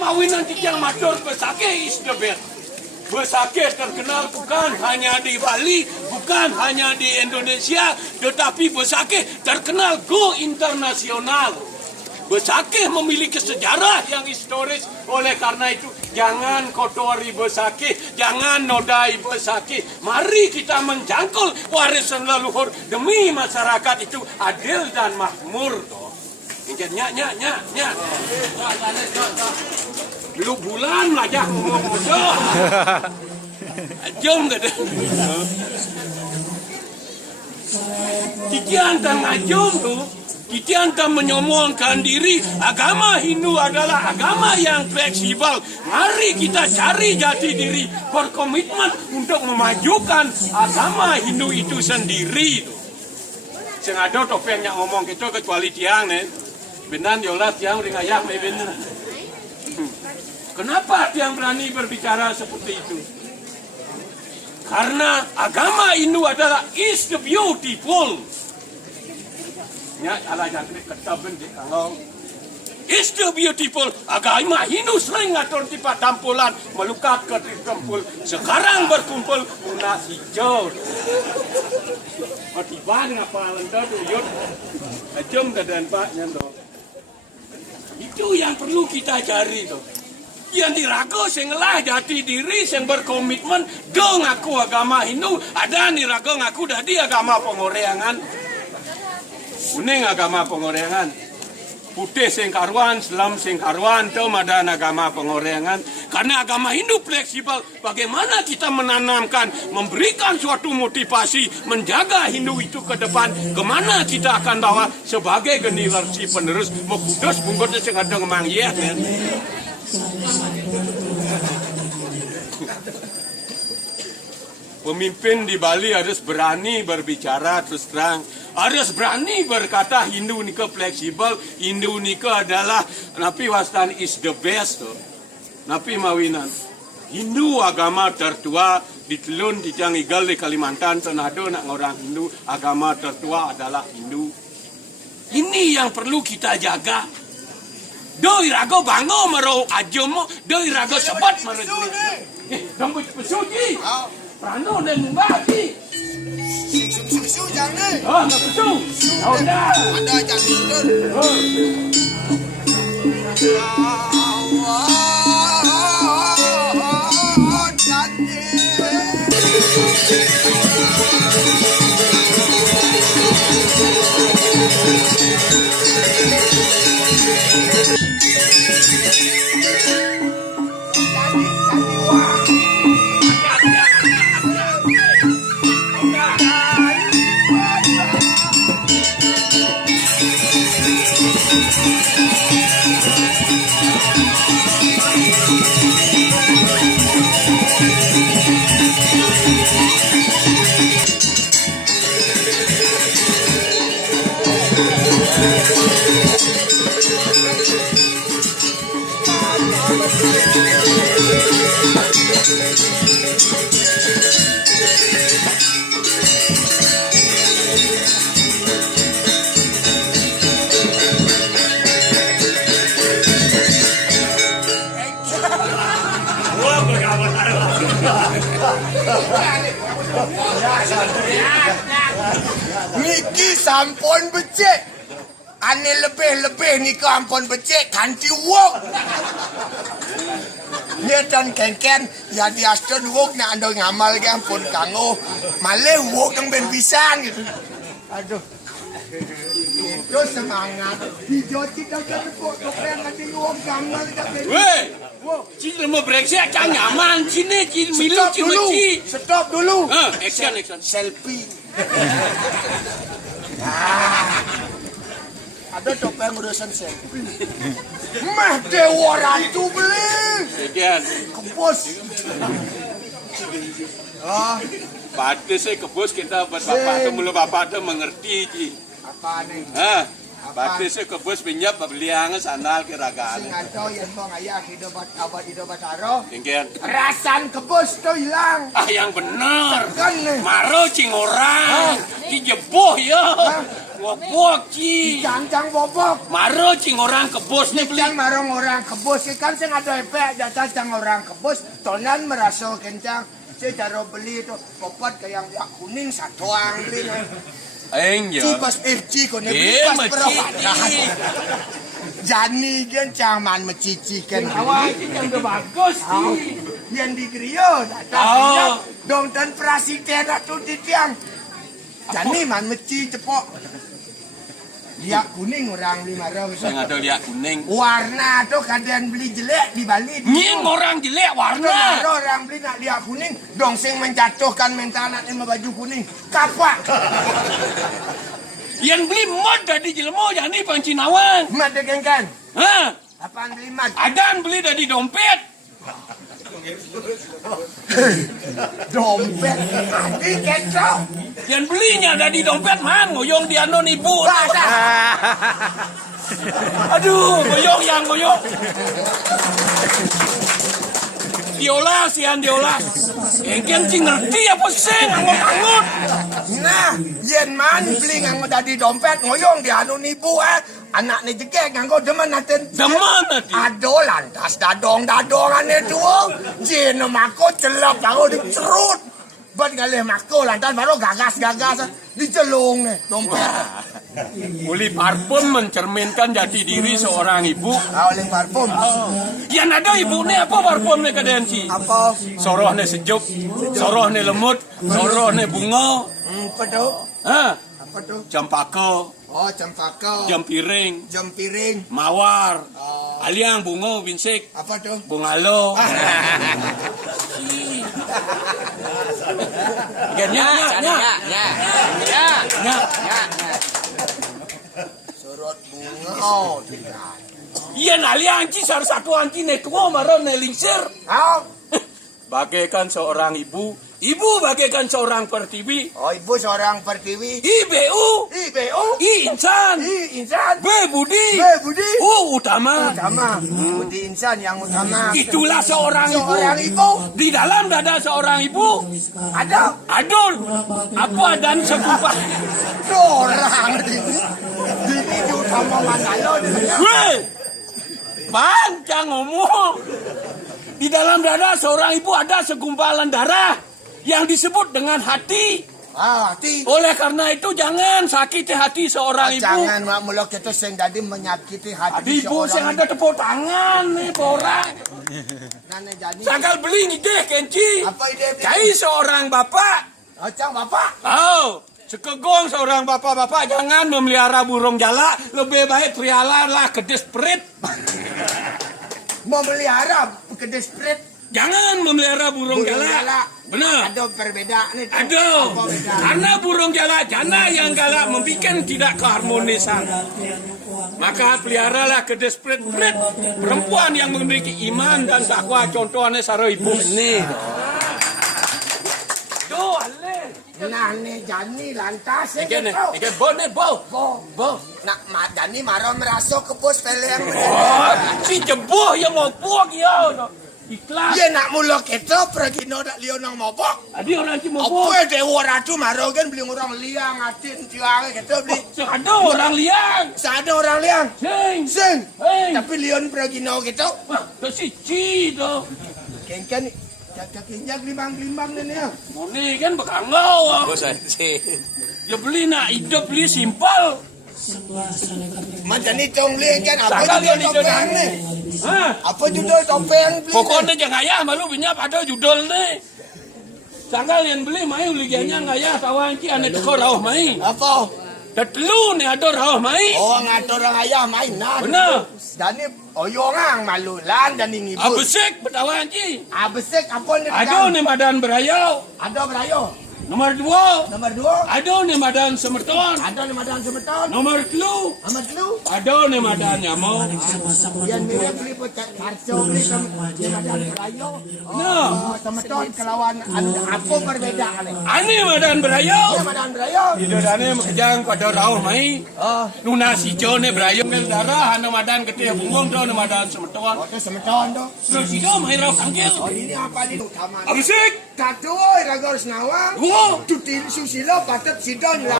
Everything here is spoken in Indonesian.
mawinan yang matur Besake is the best. Besake terkenal bukan hanya di Bali, bukan hanya di Indonesia, tetapi Besake terkenal go internasional. Besake memiliki sejarah yang historis, oleh karena itu jangan kotori Besake, jangan nodai Besake. Mari kita menjangkul warisan leluhur demi masyarakat itu adil dan makmur. Nyak. Lu bulan aja ngomong bodoh. Jom gak ada. Kikian dan ngajum tuh. Kikian dan menyomongkan diri. Agama Hindu adalah agama yang fleksibel. Mari kita cari jati diri. Berkomitmen untuk memajukan agama Hindu itu sendiri. Sengaja topeng yang ngomong gitu kecuali tiang nih. Benar yola tiang ringayak benar. Kenapa tiang berani berbicara seperti itu? Karena agama Hindu adalah is the beautiful. Ya, ala jangkrik ketaben di kalau is the beautiful. Agama Hindu sering ngatur tipe tampulan melukat ke kumpul. Sekarang berkumpul guna hijau. Tiba ngapa lenda tuyut. Ajum keadaan Pak Nyanto. Itu yang perlu kita cari tuh. Yang dirago sing lah jati diri sing berkomitmen do ngaku agama Hindu, ada nirago ngaku dadi agama pengoreangan. Kuning agama pengoreangan. Putih sing karuan, selam sing karuan, itu ada agama pengoreangan. Karena agama Hindu fleksibel, bagaimana kita menanamkan, memberikan suatu motivasi, menjaga Hindu itu ke depan, kemana kita akan bawa sebagai generasi penerus, mengkudus bungkus sing ada ngemang ya. Pemimpin di Bali harus berani berbicara terus terang. Harus berani berkata Hindu nika fleksibel, Hindu nika adalah napi wastan is the best. Napi mawinan. Hindu agama tertua di Telun, di Jangigal, di Kalimantan, Manado nak orang Hindu, agama tertua adalah Hindu. Ini yang perlu kita jaga. Doi rago bango maro ajomo, doi rago sebat maro. Dong pesuji. Prano dan membagi. Susu jangan. Oh, nggak betul. Oh, dah. Ada jangan. Niki sampun becek. Ane lebih-lebih ni ke ampun becek ganti wong. Ni dan ken-ken ya di aston wong nak ando ngamal ke ampun kango. Malih wong yang ben pisang gitu. Aduh. Itu semangat. Video kita ketepuk dokter nanti wong ngamal ke ben. Weh. Cik mau brengsek kan nyaman sini cik milu cik meci. Stop dulu. Action. Selfie. Ada topeng urusan selfie. Mah dewa ratu beli. Sekian. Kebos. Pada saya kebos kita bapak tu mula bapak tu mengerti cik. Apa nih? Pada saya kebos pinjam beliang sandal kiragaan. Sing atau yang bang ayah hidup bataro. Sekian. Rasan kebos tu hilang. Yang benar. Kan nih. Maro cing orang. Dijeboh ya. Ngopok ci. Cang bobok. Maro cing orang kebos nih beli. Cang marong orang kebos kan sing ada epek jatah cang orang kebos tonan merasa kencang. Saya cara beli itu popot kayak yang kuning satuang beli. Enggak. Cipas ci kono pas perawatan. Jani kan caman mecici kan. Awak yang udah bagus sih. Yang di Grio datang dong dan prasiten tu di tiang. Jani man meci cepok. Dia kuning orang 500. Saya ada lihat kuning. Warna tu kadang beli jelek di Bali. Nying orang jelek warna. Orang beli nak lihat kuning, dong sing menjatuhkan mental nak baju kuning. Kapak. Yang beli mod dari jelmo jadi pancinawan. Mat degen kan? Hah? Apaan beli mat? Adan beli dari dompet. Dompet. Adi kecok. Yang belinya dari dompet man ngoyong di anon ibu. Aduh, goyong. Diolas, diolas. Engken cing ngerti apa sih angut-angut. Nah, yen man beli nganggo dari dompet ngoyong di anu nibu anak ni jegek nganggo demen naten. Demen tadi. Ado lantas dadong-dadongane tuh. Jen mako celap karo dicerut. Buat ngalih mako lantas baru gagas-gagas dicelung nih dompet. Oleh parfum mencerminkan jati diri seorang ibu. Oleh parfum. Yang ada ibu ni apa parfumnya kadenci? Apa? Sorohnya sejuk, sorohnya lemut, sorohnya bunga. Apa tu? Hah? Apa tu? Cempaka, Oh, cempaka. jampiring, Jampiring. mawar, aliang bunga binsik, Apa tu? bungalo. Ya. Surut bunga. Oh, tidak. Iya nali anci satu anci netua maron nelingsir. Oh, Bagaikan seorang ibu bagaikan seorang pertiwi. oh ibu seorang pertiwi. IBU, IBU. insan, Insan. Budi, Budi. Utama. Utama. Budi insan yang utama. Itulah seorang ibu. Seorang ibu. Di dalam dada seorang ibu Ada adul apa dan segumpal. seorang ini utama mana lo? Weh, Bang, jangan ngomong. Di dalam dada seorang ibu ada segumpalan darah yang disebut dengan hati. Hati. Oleh karena itu jangan sakiti hati seorang ibu. Jangan mak mulok itu sing jadi menyakiti hati Ibu yang ada tepuk tangan nih orang. Nane jadi. Sakal beli ide kenci. Apa ide? Cai seorang bapak. Oh, cang bapak. Oh, sekegong seorang bapak-bapak jangan memelihara burung jala. Lebih baik pelihara kedes perit. Memelihara kedes pret. Jangan memelihara burung jala. Benar. Ada perbedaan itu. Ada. Apa beda? Karena burung jala jana yang galak membuat tidak keharmonisan. Maka peliharalah kedes pret perempuan yang memiliki iman dan takwa. Contohnya Saro ibu ini. Tuh, aleh. Nah, nih Jani lantas. Ikan bau. Nak Jani marah merasa ke bos peleng. Oh, si jeboh yang mau puak ya. Ikhlas. Dia nak mulak itu pergi nodak lion nang mabok. Adi orang si mau puak. Apa dewa ratu marah kan beli orang liang atin tiang gitu beli. Ada orang liang. Ada orang liang. Sing. Hey. Tapi lion pergi no gitu. Wah, si ci tu. Kengken kakinya glimbang-glimbang ni ya. Ini kan bekangau. Bos anjing. Ya beli nak hidup beli simpel. Macam ni tong liang kan apa Sakal judul ni topeng ni? Hah? Apa judul topeng beli? Pokoknya jangan ayah malu punya pada judul ni. Sakal yang beli mai uligiannya ngayah tawa anci ane teko rauh mai. Apa? Tetelu ni ada rauh mai. Oh ngatur orang ayah mainan. Benar. Dan ni oyongang malulan dan ni ngibut. Abesek betawa anci. Abesek apa ni? Ada ni madan berayau. Ada berayo. Nomor 2. Nomor 2. Ada ni madan semerton. Ada ni madan semeton. Nomor 3. Nomor 3. Ada ni madan nyamuk. Yang mirip beli pecah karso beli ni madan berayo. Nah, Oh, semeton kelawan apa perbedaan ni? ani madan berayau. Ni madan berayo. Idodane makejang pada rauh mai. Oh, Nuna sijo ni berayau ngel darah anu madan getih bungong do ni madan semerton. tu semeton tu. Terus sido mai rauh kanggil. Oh, ini apa ni utama? Abesek. Katuoi ragar senawang. Wo. Tutin susilo patep sidon